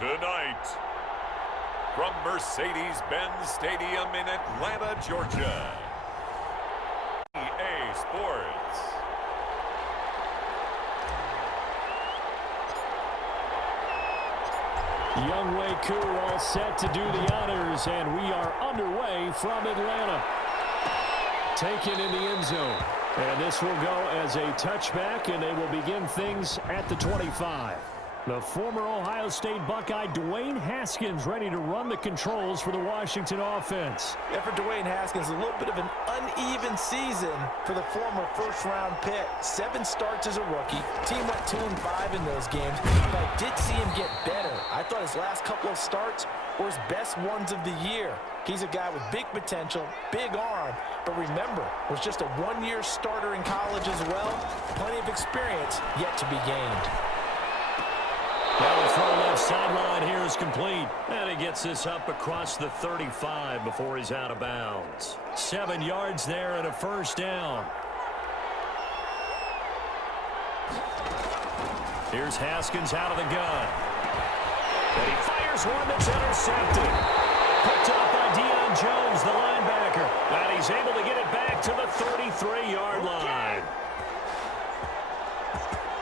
Tonight, from Mercedes-Benz Stadium in Atlanta, Georgia, EA Sports. Younghoe Koo all set to do the honors, and we are underway from Atlanta. Taken in the end zone. And this will go as a touchback, and they will begin things at the 25. The former Ohio State Buckeye, Dwayne Haskins, ready to run the controls for the Washington offense. Yeah, for Dwayne Haskins, a little bit of an uneven season for the former first-round pick. 7 starts as a rookie. Team went 2-5 in those games, but I did see him get better. I thought his last couple of starts were his best ones of the year. He's a guy with big potential, big arm, but remember, was just a 1-year starter in college as well. Plenty of experience yet to be gained. Now the throw left sideline here is complete. And he gets this up across the 35 before he's out of bounds. 7 yards there and a first down. Here's Haskins out of the gun. And he fires one that's intercepted. Picked up by Deion Jones, the linebacker. And he's able to get it back to the 33-yard line.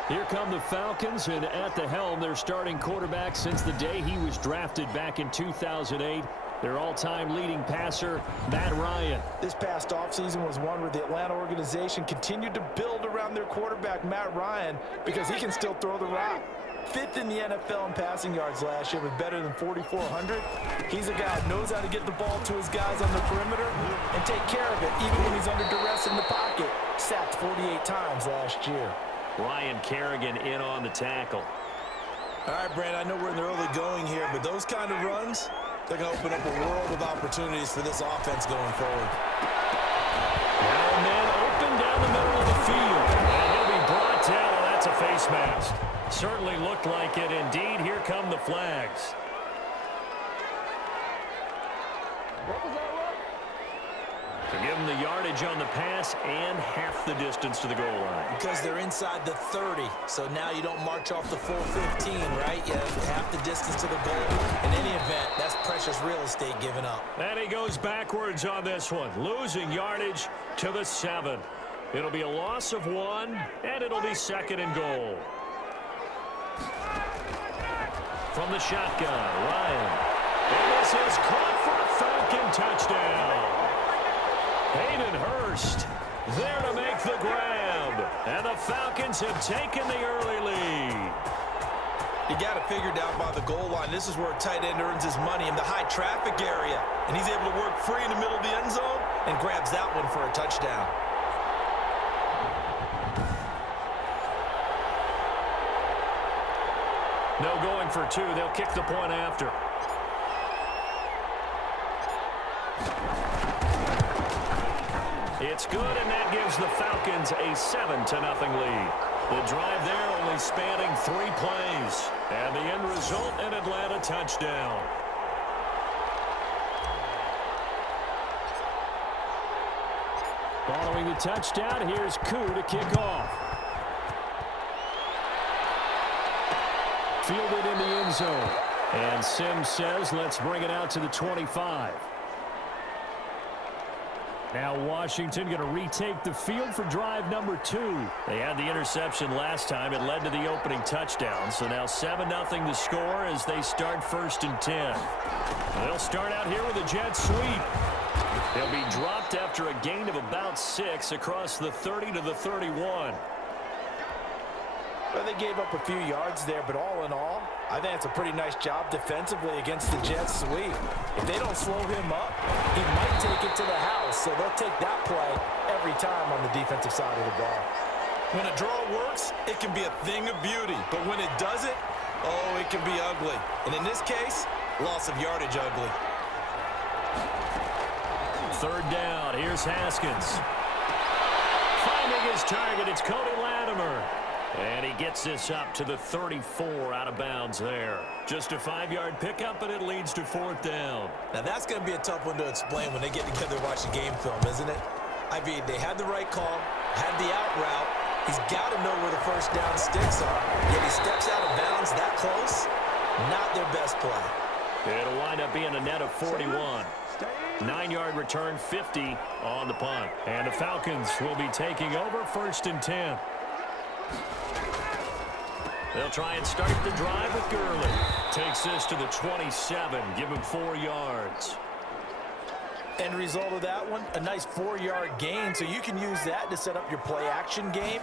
Here come the Falcons, and at the helm, their starting quarterback since the day he was drafted back in 2008. Their all-time leading passer, Matt Ryan. This past offseason was one where the Atlanta organization continued to build around their quarterback, Matt Ryan, because he can still throw the rock. 5th in the NFL in passing yards last year with better than 4,400. He's a guy who knows how to get the ball to his guys on the perimeter and take care of it, even when he's under duress in the pocket. Sacked 48 times last year. Ryan Kerrigan in on the tackle. All right, Brand, I know we're in the early going here, but those kind of runs, they're going to open up a world of opportunities for this offense going forward. Now a man open down the middle of the field. And he'll be brought down, and that's a face mask. Certainly looked like it. Indeed, here come the flags. To give them the yardage on the pass and half the distance to the goal line. Because they're inside the 30, so now you don't march off the full 15, right? You have half the distance to the goal. In any event, that's precious real estate given up. And he goes backwards on this one, losing yardage to the 7. It'll be a loss of 1, and it'll be 2nd and goal. From the shotgun, Ryan. And this is caught for a Falcon touchdown. Hayden Hurst there to make the grab. And the Falcons have taken the early lead. You got it figured out by the goal line. This is where a tight end earns his money in the high traffic area. And he's able to work free in the middle of the end zone and grabs that one for a touchdown. No going for 2. They'll kick the point after. It's good, and that gives the Falcons a 7-0 lead. The drive there only spanning 3 plays. And the end result, an Atlanta touchdown. Following the touchdown, here's Koo to kick off. Fielded in the end zone. And Sims says, let's bring it out to the 25. Now Washington going to retake the field for drive number 2. They had the interception last time. It led to the opening touchdown. So now 7-0 the score as they start 1st and 10. They'll start out here with a jet sweep. They'll be dropped after a gain of about 6 across the 30 to the 31. Well, they gave up a few yards there, but all in all, I think it's a pretty nice job defensively against the jet sweep. If they don't slow him up, he might take it to the house, so they'll take that play every time on the defensive side of the ball. When a draw works, it can be a thing of beauty, but when it doesn't, oh, it can be ugly. And in this case, loss of yardage ugly. 3rd down, here's Haskins. Finding his target, it's Cody Latimer. And he gets this up to the 34 out of bounds there. Just a 5-yard pickup, and it leads to 4th down. Now, that's going to be a tough one to explain when they get together and watch the game film, isn't it? I mean, they had the right call, had the out route. He's got to know where the first down sticks are. Yet he steps out of bounds that close. Not their best play. It'll wind up being a net of 41. 9-yard return, 50 on the punt. And the Falcons will be taking over 1st and 10. They'll try and start the drive with Gurley. Takes this to the 27. Give him 4 yards. End result of that one, a nice 4-yard gain, so you can use that to set up your play-action game,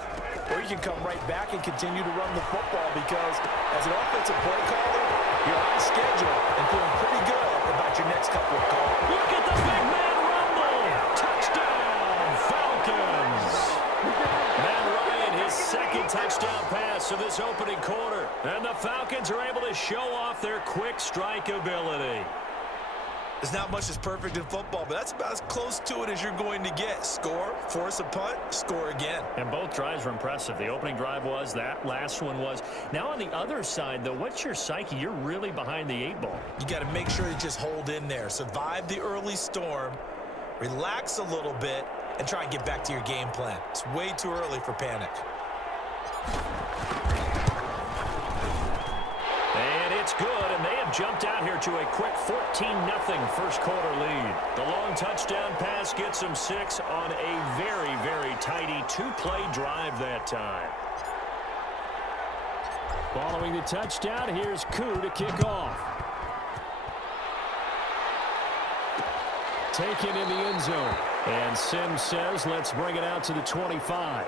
or you can come right back and continue to run the football because as an offensive play caller, you're on schedule and feeling pretty good about your next couple of calls. Look at the big man rumble. Touchdown, Falcons. Matt Ryan, his 2nd touchdown pass of this opening quarter. And the Falcons are able to show off their quick strike ability. There's not much that's perfect in football, but that's about as close to it as you're going to get. Score, force a punt, score again. And both drives were impressive. The opening drive was, that last one was. Now on the other side, though, what's your psyche? You're really behind the 8 ball. You got to make sure you just hold in there. Survive the early storm, relax a little bit, and try and get back to your game plan. It's way too early for panic. And it's good, and they have jumped out here to a quick 14-0 first quarter lead. The long touchdown pass gets them 6 on a very, very tidy 2-play drive that time. Following the touchdown, here's Koo to kick off. Taken in the end zone. And Sims says, let's bring it out to the 25.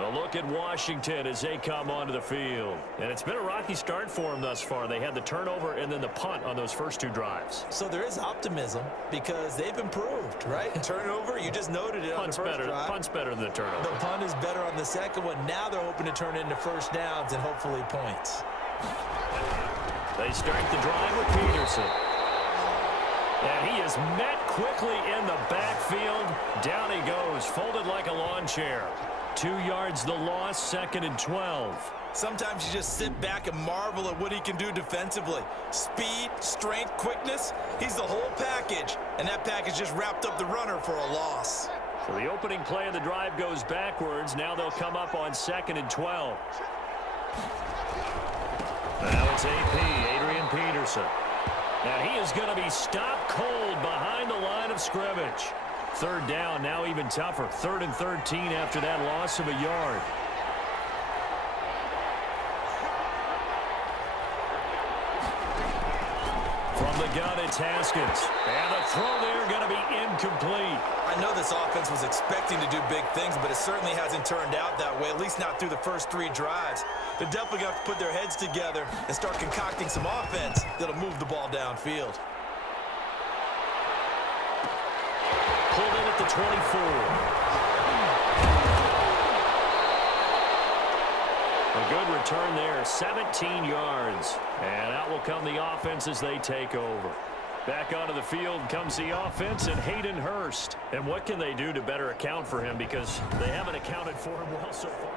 A look at Washington as they come onto the field. And it's been a rocky start for them thus far. They had the turnover and then the punt on those first 2 drives. So there is optimism because they've improved, right? Turnover, you just noted it on the first drive. Punt's better than the turnover. The punt is better on the second one. Now they're hoping to turn it into first downs and hopefully points. They start the drive with Peterson. And he is met quickly in the backfield. Down he goes, folded like a lawn chair. 2 yards the loss, 2nd and 12. Sometimes you just sit back and marvel at what he can do defensively. Speed, strength, quickness, he's the whole package. And that package just wrapped up the runner for a loss. So the opening play of the drive goes backwards. Now they'll come up on 2nd and 12. Now it's AP, Adrian Peterson. And he is going to be stopped cold behind the line of scrimmage. 3rd down, now even tougher. 3rd and 13 after that loss of a yard. From the gun, it's Haskins. And the throw there going to be incomplete. I know this offense was expecting to do big things, but it certainly hasn't turned out that way, at least not through the first 3 drives. They're definitely going to have to put their heads together and start concocting some offense that'll move the ball downfield. Pulled in at the 24. A good return there, 17 yards. And out will come the offense as they take over. Back onto the field comes the offense and Hayden Hurst. And what can they do to better account for him because they haven't accounted for him well so far.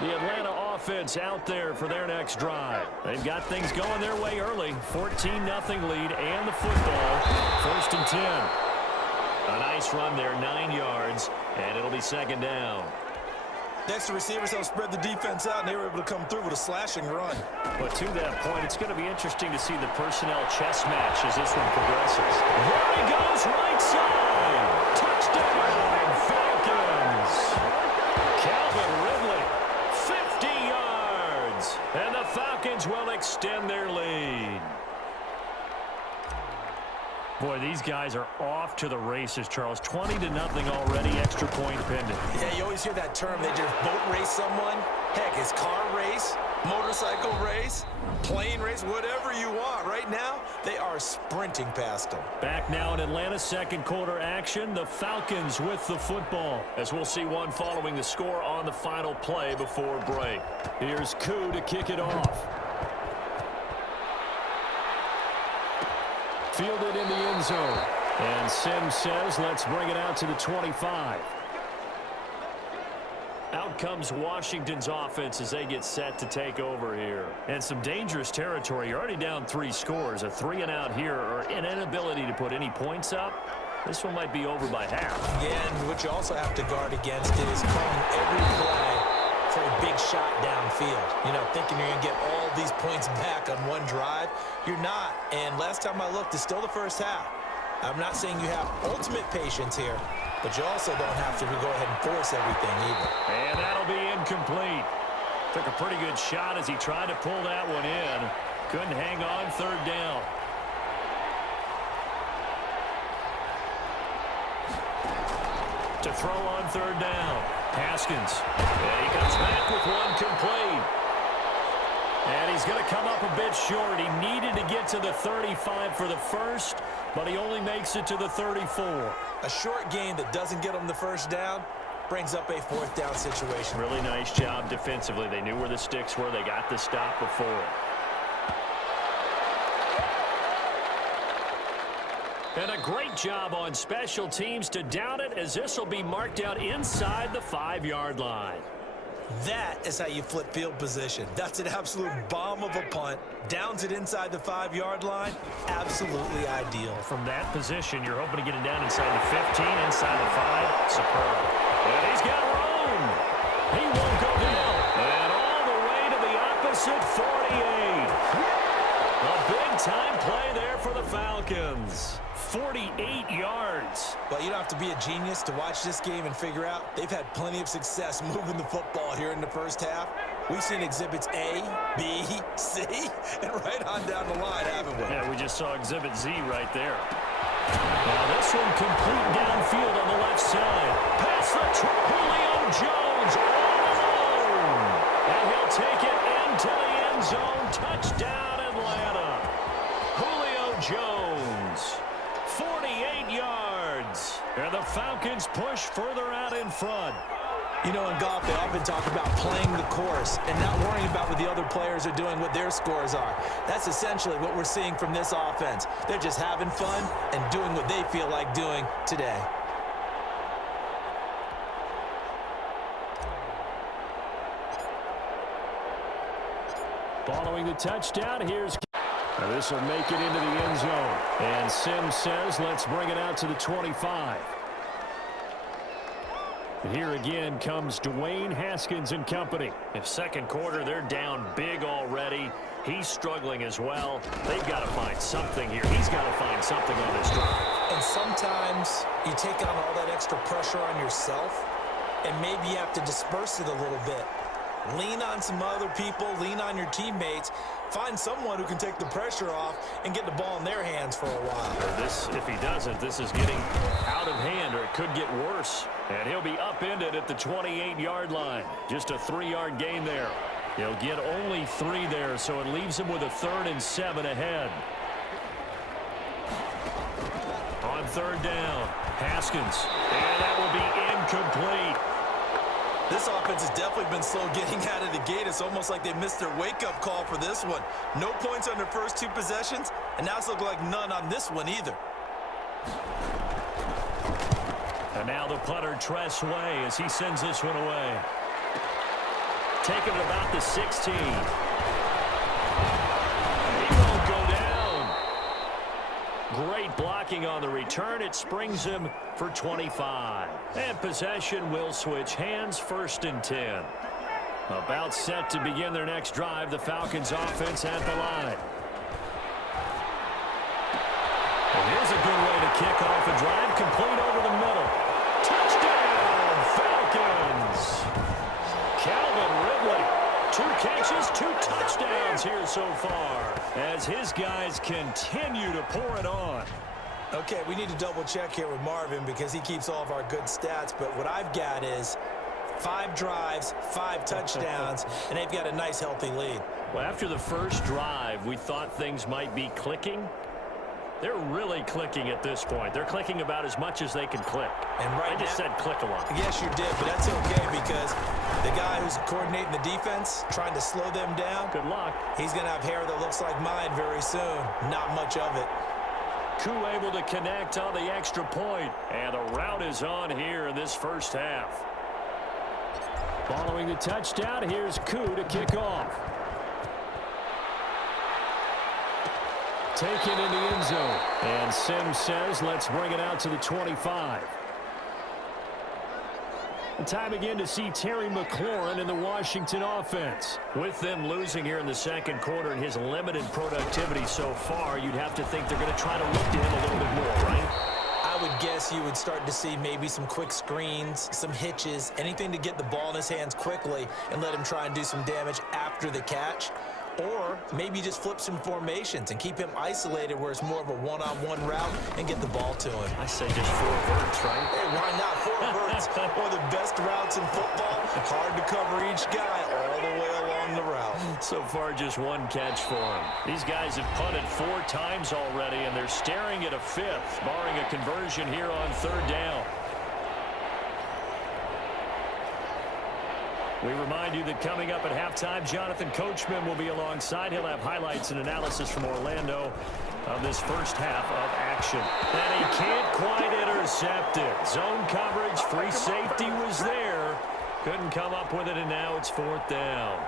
The Atlanta offense out there for their next drive. They've got things going their way early. 14-0 lead and the football. 1st and 10. A nice run there, 9 yards, and it'll be 2nd down. Next, the receivers help spread the defense out, and they were able to come through with a slashing run. But to that point, it's going to be interesting to see the personnel chess match as this one progresses. There he goes, right side. Touchdown, Falcons. Calvin Ridley, 50 yards. And the Falcons will extend their lead. Boy, these guys are off to the races, Charles. 20-0 already, extra point pending. Yeah, you always hear that term. They just boat race someone. Heck, it's car race, motorcycle race, plane race, whatever you want. Right now, they are sprinting past them. Back now in Atlanta, 2nd quarter action. The Falcons with the football. As we'll see one following the score on the final play before break. Here's Koo to kick it off. Fielded in the end zone. And Sims says, let's bring it out to the 25. Out comes Washington's offense as they get set to take over here. And some dangerous territory. You're already down 3 scores. A 3 and out here or an inability to put any points up. This one might be over by half. Yeah, and what you also have to guard against is calling every play for a big shot downfield. You know, thinking you're going to get all these points back on one drive. You're not. And last time I looked, it's still the first half. I'm not saying you have ultimate patience here, but you also don't have to go ahead and force everything either. And that'll be incomplete. Took a pretty good shot as he tried to pull that one in. Couldn't hang on third down. To throw on third down. Haskins. And he comes back with one complete. And he's going to come up a bit short. He needed to get to the 35 for the first, but he only makes it to the 34. A short gain that doesn't get him the first down brings up a fourth down situation. Really nice job defensively. They knew where the sticks were. They got the stop before it. And a great job on special teams to down it, as this will be marked out inside the 5-yard line. That is how you flip field position. That's an absolute bomb of a punt. Downs it inside the 5-yard line. Absolutely ideal. From that position, you're hoping to get it down inside the 15, inside the 5. Superb. And he's got room. He won't go down. And all the way to the opposite 48. A big-time play there for the Falcons. 48 yards. But you don't have to be a genius to watch this game and figure out they've had plenty of success moving the football here in the first half. We've seen exhibits A, B, C, and right on down the line, haven't we? Yeah, we just saw exhibit Z right there. Now this one complete downfield on the left side. Pass the Julio Jones all alone. And he'll take it into the end zone. Touchdown, Atlanta. Julio Jones. 48 yards. And the Falcons push further out in front. You know, in golf, they often talk about playing the course and not worrying about what the other players are doing, what their scores are. That's essentially what we're seeing from this offense. They're just having fun and doing what they feel like doing today. Following the touchdown, here's... Now this will make it into the end zone. And Sims says, let's bring it out to the 25. And here again comes Dwayne Haskins and company. In second quarter, they're down big already. He's struggling as well. They've got to find something here. He's got to find something on this drive. And sometimes you take on all that extra pressure on yourself, and maybe you have to disperse it a little bit. Lean on some other people, lean on your teammates, find someone who can take the pressure off and get the ball in their hands for a while. This, if he doesn't, this is getting out of hand, or it could get worse. And he'll be upended at the 28-yard line. Just a 3-yard gain there. He'll get only 3 there, so it leaves him with a 3rd and 7 ahead. On third down, Haskins. And that will be incomplete. This offense has definitely been slow getting out of the gate. It's almost like they missed their wake-up call for this one. No points on their first 2 possessions, and now it's looking like none on this one either. And now the punter, Tress Way, as he sends this one away. Taking it about the 16. He won't go down. Great blocking on the return. It springs him for 25. And possession will switch hands, 1st and 10. About set to begin their next drive, the Falcons offense at the line. And here's a good way to kick off a drive, complete over the middle. Touchdown, Falcons! Calvin Ridley, 2 catches, 2 touchdowns here so far, as his guys continue to pour it on. Okay, we need to double check here with Marvin because he keeps all of our good stats, but what I've got is 5 drives, 5 touchdowns, and they've got a nice healthy lead. Well, after the first drive, we thought things might be clicking. They're really clicking at this point. They're clicking about as much as they can click. And right I just said click a lot. Yes, you did, but that's okay because the guy who's coordinating the defense, trying to slow them down, good luck. He's going to have hair that looks like mine very soon. Not much of it. Koo able to connect on the extra point. And the route is on here in this first half. Following the touchdown, here's Koo to kick off. Taken in the end zone. And Sims says, let's bring it out to the 25. Time again to see Terry McLaurin in the Washington offense. With them losing here in the second quarter and his limited productivity so far, you'd have to think they're going to try to look to him a little bit more, right? I would guess you would start to see maybe some quick screens, some hitches, anything to get the ball in his hands quickly and let him try and do some damage after the catch. Or maybe just flip some formations and keep him isolated where it's more of a one-on-one route and get the ball to him. I say just 4 verts, right? Hey, why not? 4 verts, one of the best routes in football. Hard to cover each guy all the way along the route. So far, just 1 catch for him. These guys have punted 4 times already, and they're staring at a 5th, barring a conversion here on 3rd down. We remind you that coming up at halftime, Jonathan Coachman will be alongside. He'll have highlights and analysis from Orlando of this first half of action. And he can't quite intercept it. Zone coverage, free safety was there. Couldn't come up with it, and now it's 4th down.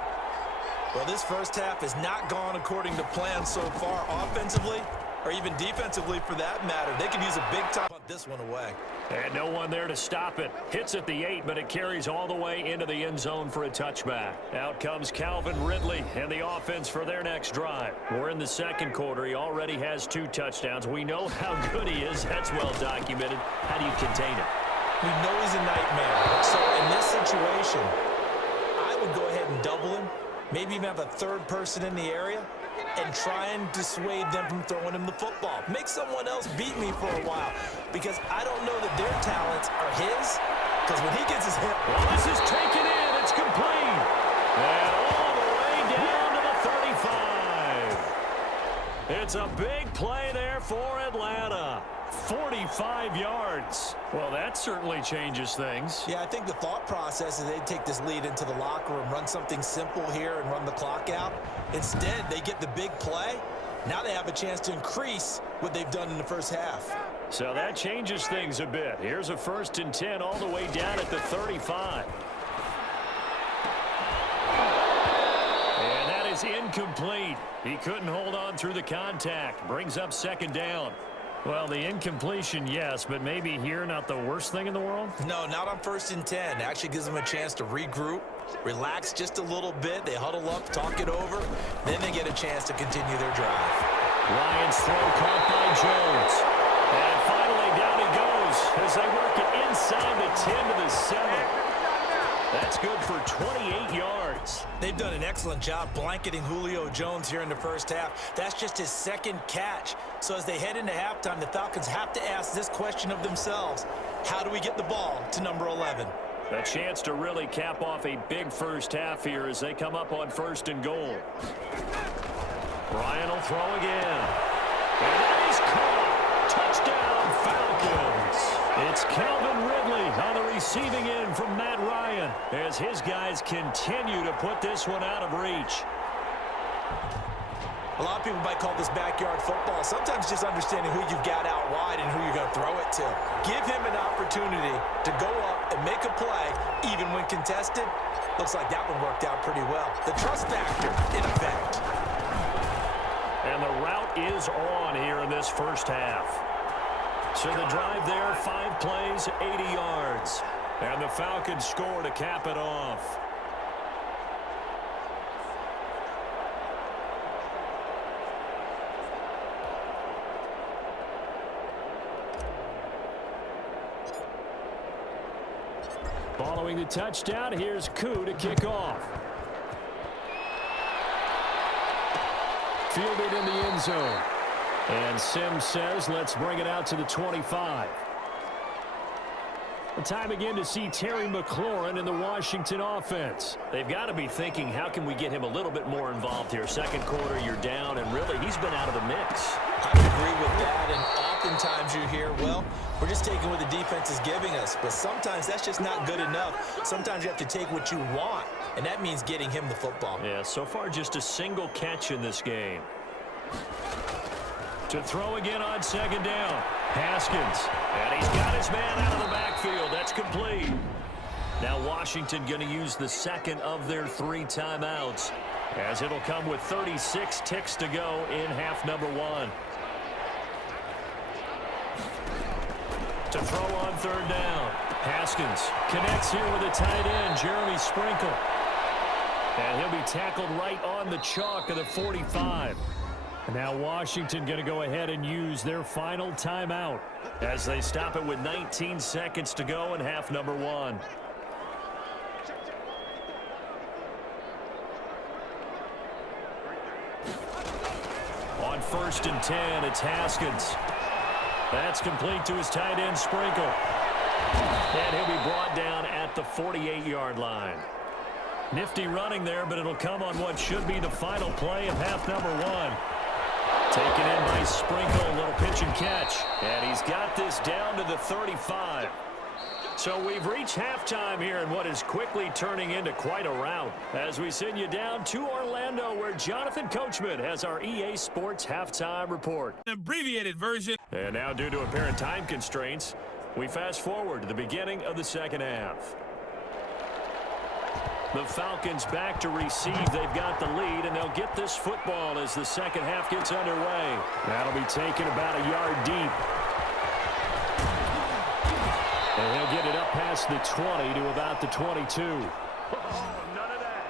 Well, this first half has not gone according to plan so far offensively, or even defensively for that matter. They could use a big time on this one away. And no one there to stop it. Hits at the 8, but it carries all the way into the end zone for a touchback. Out comes Calvin Ridley and the offense for their next drive. We're in the second quarter. He already has 2 touchdowns. We know how good he is. That's well documented. How do you contain it? We know he's a nightmare. So in this situation, I would go ahead and double him. Maybe even have a 3rd person in the area and try and dissuade them from throwing him the football. Make someone else beat me for a while because I don't know that their talents are his, because when he gets his hip... Well, this is taken in. It's complete. And all the way down to the 35. It's a big play there for Atlanta. 45 yards. Well, that certainly changes things. Yeah, I think the thought process is they'd take this lead into the locker room, run something simple here and run the clock out. Instead, they get the big play. Now they have a chance to increase what they've done in the first half. So that changes things a bit. Here's a 1st and 10 all the way down at the 35. And that is incomplete. He couldn't hold on through the contact. Brings up 2nd down. Well, the incompletion, yes, but maybe here not the worst thing in the world? No, not on 1st and 10. Actually gives them a chance to regroup, relax just a little bit. They huddle up, talk it over. Then they get a chance to continue their drive. Lions throw caught by Jones. And finally down he goes as they work it inside the 10 to the 7. That's good for 28 yards. They've done an excellent job blanketing Julio Jones here in the first half. That's just his 2nd catch. So as they head into halftime, the Falcons have to ask this question of themselves. How do we get the ball to number 11? A chance to really cap off a big first half here as they come up on 1st and goal. Ryan will throw again. And that is caught. Touchdown, Falcons. It's Calvin Ridley on the receiving end from Matt Ryan as his guys continue to put this one out of reach. A lot of people might call this backyard football. Sometimes just understanding who you've got out wide and who you're going to throw it to. Give him an opportunity to go up and make a play, even when contested. Looks like that one worked out pretty well. The trust factor in effect. And the route is on here in this first half. So the drive there, 5 plays, 80 yards. And the Falcons score to cap it off. Following the touchdown, here's Koo to kick off. Fielded in the end zone. And Sims says, let's bring it out to the 25. The time again to see Terry McLaurin in the Washington offense. They've got to be thinking, how can we get him a little bit more involved here? Second quarter, you're down, and really, he's been out of the mix. I would agree with that, and oftentimes you hear, well, we're just taking what the defense is giving us, but sometimes that's just not good enough. Sometimes you have to take what you want, and that means getting him the football. Yeah, so far just a single catch in this game. To throw again on 2nd down. Haskins. And he's got his man out of the backfield. That's complete. Now Washington going to use the 2nd of their 3 timeouts, as it'll come with 36 ticks to go in half number 1. To throw on third down. Haskins connects here with a tight end, Jeremy Sprinkle. And he'll be tackled right on the chalk of the 45. And now Washington going to go ahead and use their final timeout as they stop it with 19 seconds to go in half number 1. On 1st and 10, it's Haskins. That's complete to his tight end, Sprinkle. And he'll be brought down at the 48-yard line. Nifty running there, but it'll come on what should be the final play of half number 1. Taken in by Sprinkle, a little pitch and catch. And he's got this down to the 35. So we've reached halftime here in what is quickly turning into quite a rout as we send you down to Orlando where Jonathan Coachman has our EA Sports halftime report. An abbreviated version. And now due to apparent time constraints, we fast forward to the beginning of the second half. The Falcons back to receive. They've got the lead, and they'll get this football as the second half gets underway. That'll be taken about a yard deep. And he'll get it up past the 20 to about the 22. Oh, none of that.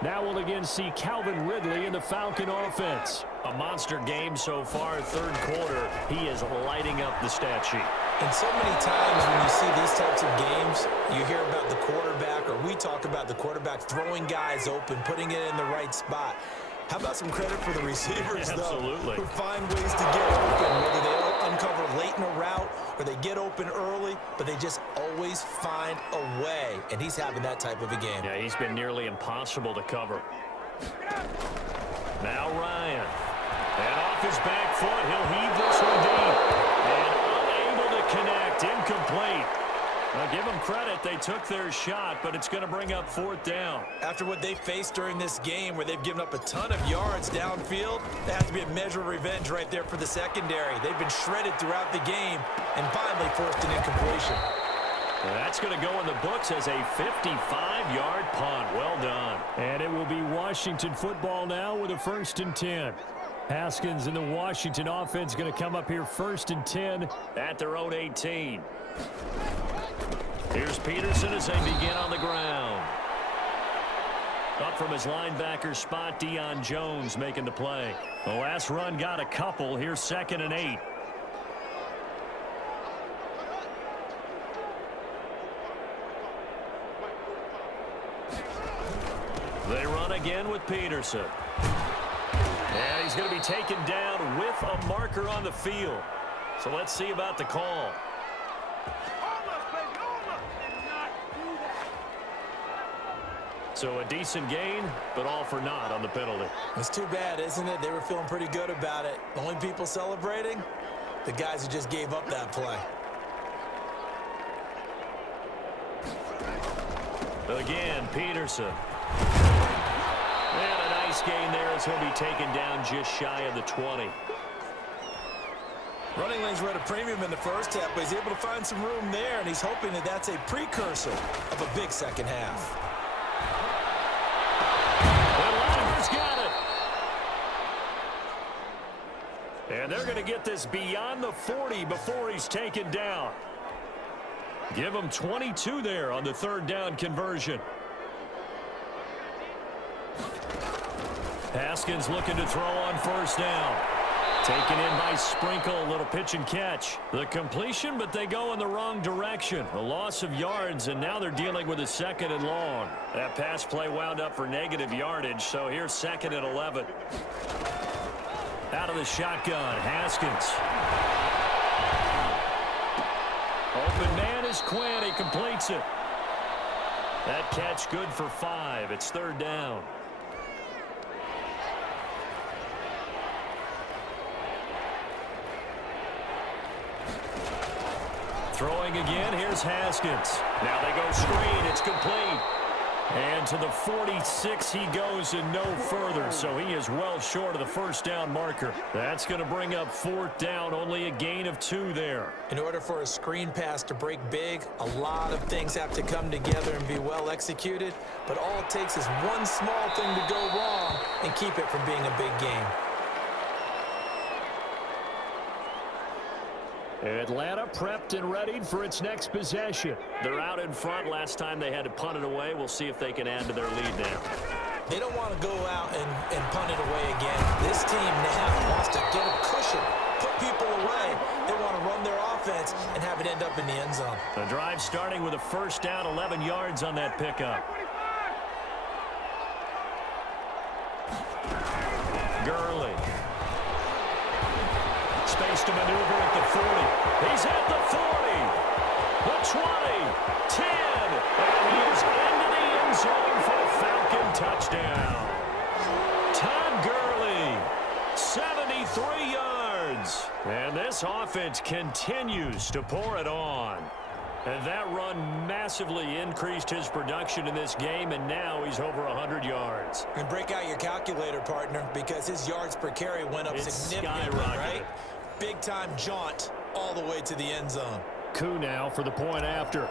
Now we'll again see Calvin Ridley in the Falcon offense. A monster game so far, third quarter. He is lighting up the stat sheet. And so many times when you see these types of games, you hear about the quarterback, or we talk about the quarterback throwing guys open, putting it in the right spot. How about some credit for the receivers, Absolutely. Who find ways to get open, whether they uncover late in a route or they get open early, but they just always find a way. And he's having that type of a game. Yeah, he's been nearly impossible to cover. Now Ryan. And off his back foot, he'll heave this one deep. And unable to connect, incomplete. Now, give them credit. They took their shot, but it's going to bring up 4th down. After what they faced during this game where they've given up a ton of yards downfield, that has to be a measure of revenge right there for the secondary. They've been shredded throughout the game and finally forced an incompletion. Well, that's going to go in the books as a 55-yard punt. Well done. And it will be Washington football now with a 1st and 10. Haskins and the Washington offense going to come up here 1st and 10 at their own 18. Here's Peterson as they begin on the ground. Up from his linebacker spot, Deion Jones making the play. The last run got a couple. Here's 2nd and 8. They run again with Peterson. And he's going to be taken down with a marker on the field. So let's see about the call. So a decent gain, but all for naught on the penalty. It's too bad, isn't it? They were feeling pretty good about it. The only people celebrating, the guys who just gave up that play. Again, Peterson. And a nice gain there as he'll be taken down just shy of the 20. Running lanes were at a premium in the first half, but he's able to find some room there, and he's hoping that that's a precursor of a big second half. Got it. And they're going to get this beyond the 40 before he's taken down. Give him 22 there on the 3rd down conversion. Haskins looking to throw on 1st down. Taken in by Sprinkle, a little pitch and catch. The completion, but they go in the wrong direction. A loss of yards, and now they're dealing with a 2nd and long. That pass play wound up for negative yardage, so here's 2nd and 11. Out of the shotgun, Haskins. Open man is Quinn. He completes it. That catch good for 5. It's 3rd down. Throwing again, here's Haskins. Now they go screen, it's complete. And to the 46 he goes and no further, so he is well short of the 1st down marker. That's going to bring up 4th down, only a gain of 2 there. In order for a screen pass to break big, a lot of things have to come together and be well executed, but all it takes is one small thing to go wrong and keep it from being a big game. Atlanta prepped and readied for its next possession. They're out in front. Last time they had to punt it away. We'll see if they can add to their lead now. They don't want to go out and punt it away again. This team now wants to get a cushion, put people away. They want to run their offense and have it end up in the end zone. The drive starting with a first down, 11 yards on that pickup. Gurley. Space to maneuver at the 40. He's at the 40. The 20. 10. And he is into the end zone for a Falcon touchdown. Todd Gurley, 73 yards. And this offense continues to pour it on. And that run massively increased his production in this game, and now he's over 100 yards. And break out your calculator, partner, because his yards per carry went up significantly, right? Big-time jaunt all the way to the end zone. Koo now for the point after.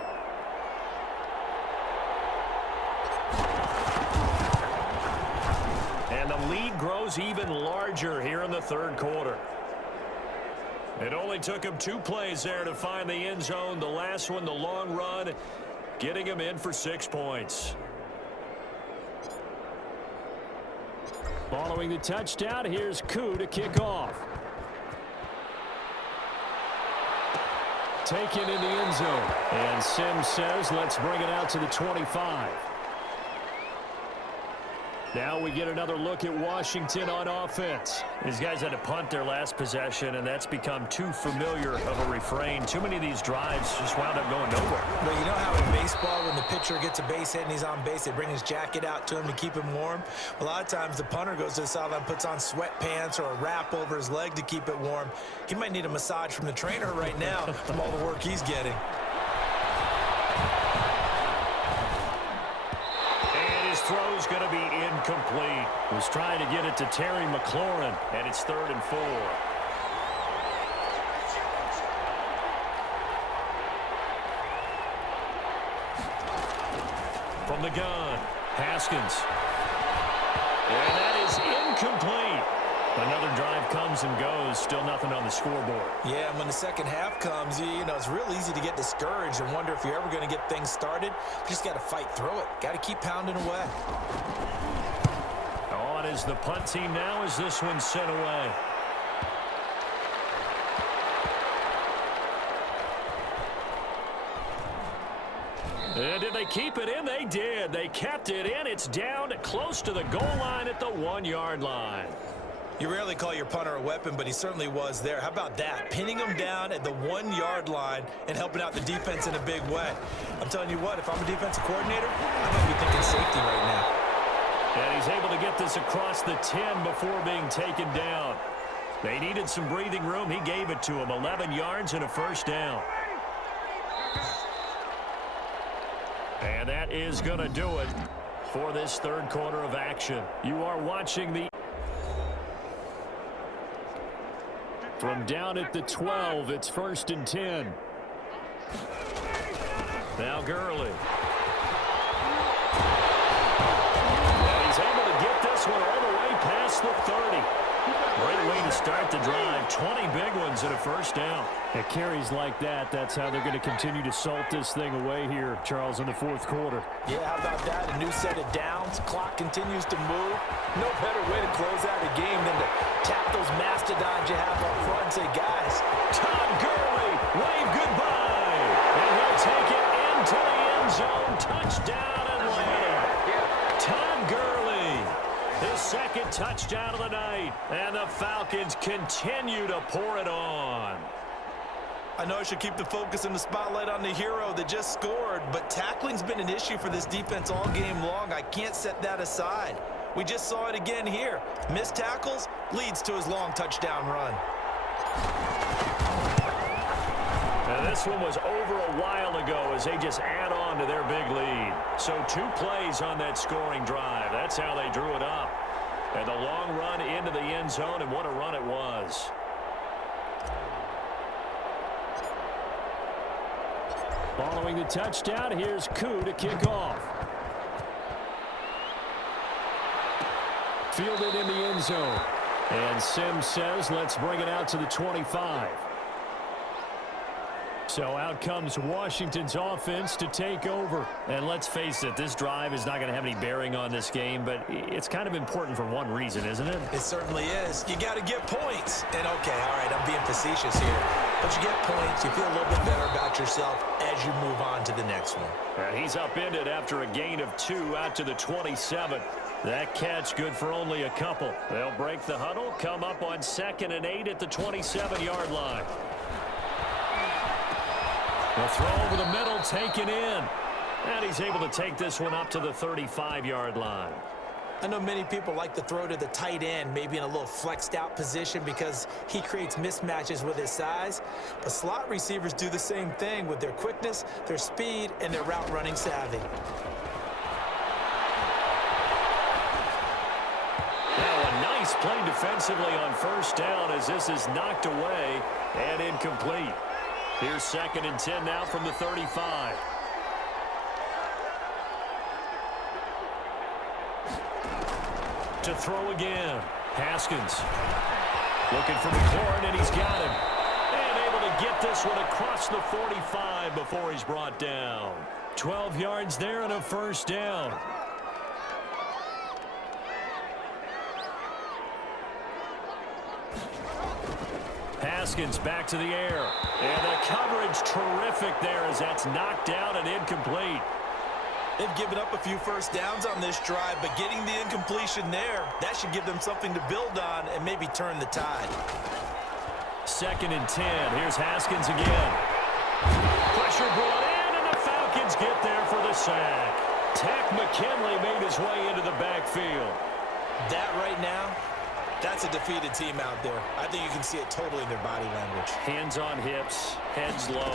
And the lead grows even larger here in the third quarter. It only took him 2 plays there to find the end zone. The last one, the long run, getting him in for 6 points. Following the touchdown, here's Koo to kick off. Taken in the end zone. And Sims says, let's bring it out to the 25. Now we get another look at Washington on offense. These guys had to punt their last possession, and that's become too familiar of a refrain. Too many of these drives just wound up going nowhere. But you know how in baseball, when the pitcher gets a base hit and he's on base, they bring his jacket out to him to keep him warm? A lot of times the punter goes to the sideline, puts on sweatpants or a wrap over his leg to keep it warm. He might need a massage from the trainer right now from all the work he's getting. Throw's going to be incomplete. Was trying to get it to Terry McLaurin, and it's 3rd and 4. From the gun, Haskins. And that is incomplete. Another drive comes and goes. Still nothing on the scoreboard. Yeah, and when the second half comes, you know, it's real easy to get discouraged and wonder if you're ever going to get things started. You just got to fight through it. Got to keep pounding away. On is the punt team now as this one's sent away. And did they keep it in? They did. They kept it in. It's down close to the goal line at the 1-yard line. You rarely call your punter a weapon, but he certainly was there. How about that? Pinning him down at the 1-yard line and helping out the defense in a big way. I'm telling you what, if I'm a defensive coordinator, I might be thinking safety right now. And he's able to get this across the 10 before being taken down. They needed some breathing room. He gave it to him. 11 yards and a first down. And that is going to do it for this third quarter of action. You are watching the... From down at the 12, it's 1st and 10. Now Gurley. And he's able to get this one all the way past the 30. Great way to start the drive. 20 big ones and a first down. It carries like that. That's how they're going to continue to salt this thing away here, Charles, in the fourth quarter. Yeah, how about that? A new set of downs. Clock continues to move. No better way to close out a game than to tap those mastodons you have up front and say, guys, Todd Gurley, wave goodbye. And he'll take it into the end zone. Touchdown Atlanta. Todd Gurley, his second touchdown of the night. And the Falcons continue to pour it on. I know I should keep the focus and the spotlight on the hero that just scored, but tackling's been an issue for this defense all game long. I can't set that aside. We just saw it again here. Missed tackles leads to his long touchdown run. And this one was over a while ago as they just add on to their big lead. So 2 plays on that scoring drive. That's how they drew it up. And the long run into the end zone, and what a run it was. Following the touchdown, here's Koo to kick off. Fielded in the end zone. And Sims says, let's bring it out to the 25. So out comes Washington's offense to take over. And let's face it, this drive is not going to have any bearing on this game, but it's kind of important for one reason, isn't it? It certainly is. You got to get points. And okay, all right, I'm being facetious here. But you get points, you feel a little bit better about yourself as you move on to the next one. And he's upended after a gain of 2 out to the 27. That catch good for only a couple. They'll break the huddle, come up on 2nd and 8 at the 27-yard line. The throw over the middle, taken in. And he's able to take this one up to the 35-yard line. I know many people like to throw to the tight end, maybe in a little flexed out position because he creates mismatches with his size. But slot receivers do the same thing with their quickness, their speed, and their route running savvy. Now a nice play defensively on 1st down as this is knocked away and incomplete. Here's 2nd and 10 now from the 35. To throw again. Haskins looking for McLaurin, and he's got him. And able to get this one across the 45 before he's brought down. 12 yards there and a 1st down. Haskins back to the air. And the coverage terrific there as that's knocked down and incomplete. They've given up a few 1st downs on this drive, but getting the incompletion there, that should give them something to build on and maybe turn the tide. 2nd and 10. Here's Haskins again. Pressure brought in, and the Falcons get there for the sack. Tech McKinley made his way into the backfield. That right now, that's a defeated team out there. I think you can see it totally in their body language. Hands on hips, heads low.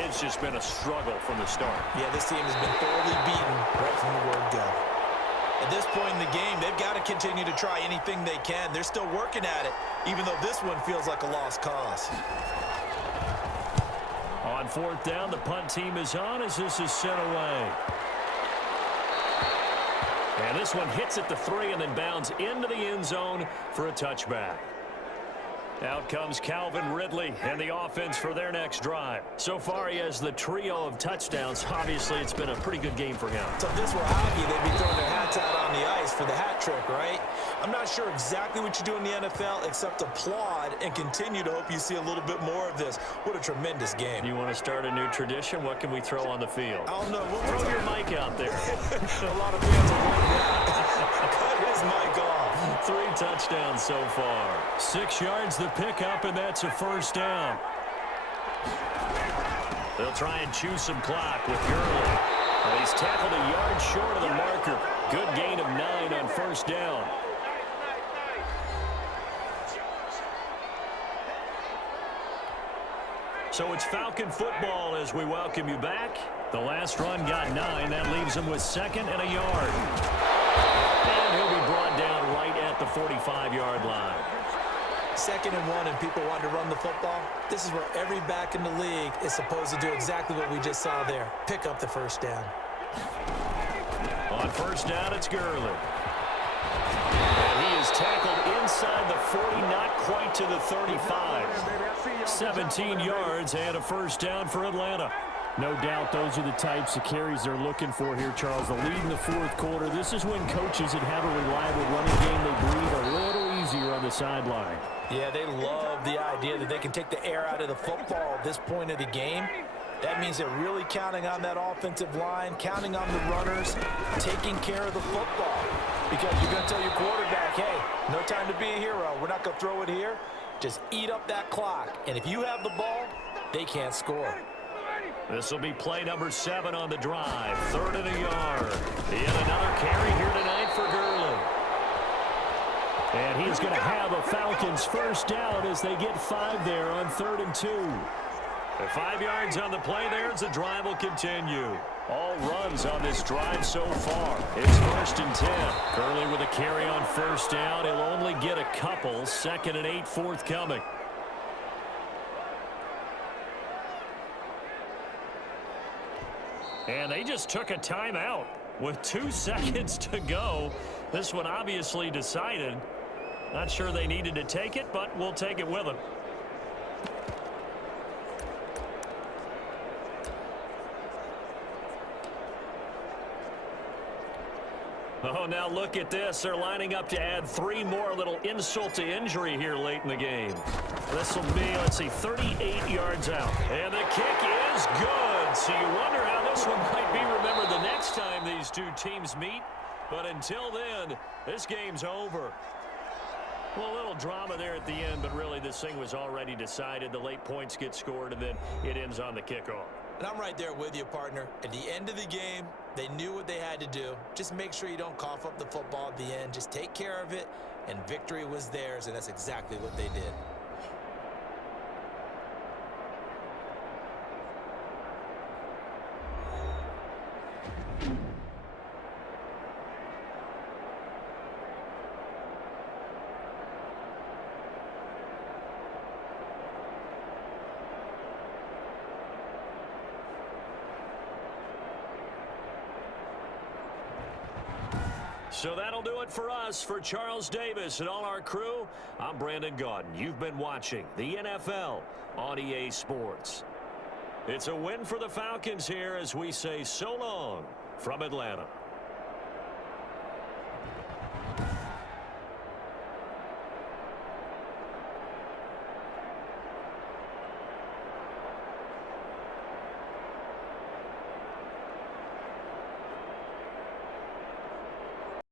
It's just been a struggle from the start. Yeah, this team has been thoroughly beaten right from the word go. At this point in the game, they've got to continue to try anything they can. They're still working at it, even though this one feels like a lost cause. On 4th down, the punt team is on as this is sent away. And this one hits at the 3 and then bounds into the end zone for a touchback. Out comes Calvin Ridley and the offense for their next drive. So far, he has the trio of touchdowns. Obviously, it's been a pretty good game for him. So if this were hockey, they'd be throwing their hats out on the ice for the hat trick, right? I'm not sure exactly what you do in the NFL except applaud and continue to hope you see a little bit more of this. What a tremendous game. You want to start a new tradition? What can we throw on the field? I don't know. Throw your mic out there. A lot of fans will want that. Cut his mic off. 3 touchdowns so far. 6 yards the pickup, and that's a 1st down. They'll try and chew some clock with Gurley. And he's tackled a yard short of the marker. Good gain of 9 on 1st down. So it's Falcon football as we welcome you back. The last run got 9. That leaves him with 2nd and a yard. And he'll be brought down right at the 45-yard line. 2nd and 1 and people want to run the football. This is where every back in the league is supposed to do exactly what we just saw there. Pick up the 1st down. On 1st down, it's Gurley. And he is tackled inside the 40, not quite to the 35. 17 yards and a 1st down for Atlanta. No doubt those are the types of carries they're looking for here, Charles. The lead in the 4th quarter. This is when coaches that have a reliable running game, they breathe a little easier on the sideline. Yeah, they love the idea that they can take the air out of the football at this point of the game. That means they're really counting on that offensive line, counting on the runners, taking care of the football. Because you're going to tell your quarterback, hey, no time to be a hero. We're not going to throw it here. Just eat up that clock. And if you have the ball, they can't score. This will be play number 7 on the drive. 3rd and a yard. Yet another carry here tonight for Gurley. And he's going to have a Falcons 1st down as they get 5 there on 3rd and 2. The 5 yards on the play there as the drive will continue. All runs on this drive so far. It's 1st and 10. Gurley with a carry on 1st down. He'll only get a couple. 2nd and 8 forthcoming. And they just took a timeout with 2 seconds to go. This one obviously decided. Not sure they needed to take it, but we'll take it with them. Oh, now look at this. They're lining up to add 3 more, little insult to injury here late in the game. This will be, let's see, 38 yards out. And the kick is good. So you wonder how this one might be remembered the next time these two teams meet. But until then, this game's over. Well, a little drama there at the end, but really this thing was already decided. The late points get scored, and then it ends on the kickoff. And I'm right there with you, partner. At the end of the game, they knew what they had to do. Just make sure you don't cough up the football at the end. Just take care of it, and victory was theirs, and that's exactly what they did. So that'll do it for us. For Charles Davis and all our crew, I'm Brandon Gaudin. You've been watching the NFL on EA Sports. It's a win for the Falcons here as we say so long from Atlanta.